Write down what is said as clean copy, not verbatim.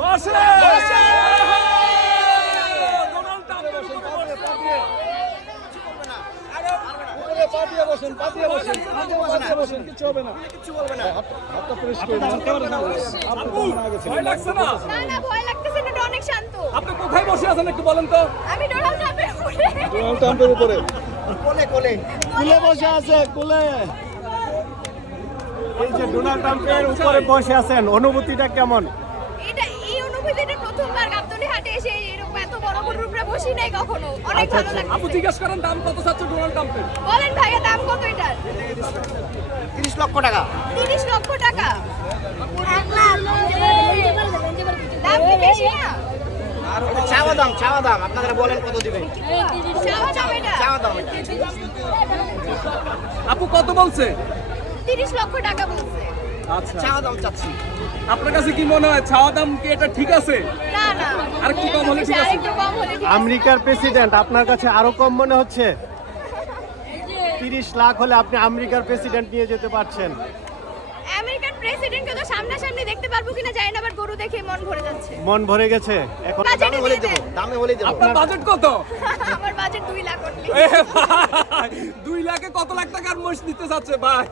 বসেন বসে ভয় লাগছে না? না না ভয় লাগতেছে না, এটা অনেক শান্ত। আপনি কোথায় বসে আছেন একটু বলেন তো? আমি ডোনাল্ড ট্রাম্পের উপরে। ডোনাল্ড ট্রাম্পের উপরে কোলে বসে আছে কোলে। এই যে ডোনাল্ড ট্রাম্পের উপরে বসে আছেন, অনুভূতিটা কেমন? এই অনুভূতিটা প্রথমবার গাবতলী হাটে এসে এরকম এত বড় গরুর উপরে বসি নাই কখনো, অনেক ভালো আপু লাগছে। জিজ্ঞেস করেন দাম কত চাচ্ছে ডোনাল্ড ট্রাম্পের? বলেন ভাইয়া দাম কত এটার? 30 লক্ষ টাকা। 30 লক্ষ টাকা। দাম কি বেশি না? চাওয়া দাম আপনারা বলেন কত দিবেন? চাওয়া দাম এটা? চাওয়া দাম আপু কত বলছে? 30 লক্ষ টাকা বলছে। আচ্ছা, চাওয়া দাম চাচ্ছি। আপনার কাছে কি মনে হয় চাওয়া দাম কি এটা ঠিক আছে? না না, আর একটু কম হলে ঠিক আছে? আরেকটু কম হলে ঠিক আছে। আমেরিকার প্রেসিডেন্ট আপনার কাছে আরো কম মনে হচ্ছে? 30 লাখ হলে আপনি আমেরিকার প্রেসিডেন্ট নিয়ে যেতে পারছেন। আমেরিকান প্রেসিডেন্টকে তো সামনাসামনি দেখতে পারবো কিনা জানি না, আবার গরু দেখে মন ভরে যাচ্ছে। মন ভরে গেছে এখন? বাজেটে দিয়ে দেন। দামে বলে দেব। আপনার বাজেট কত? আমার বাজেট 2 লাখ only। 2 লাখে কত লাখ টাকার মোষ দিতে চাচ্ছে ভাই?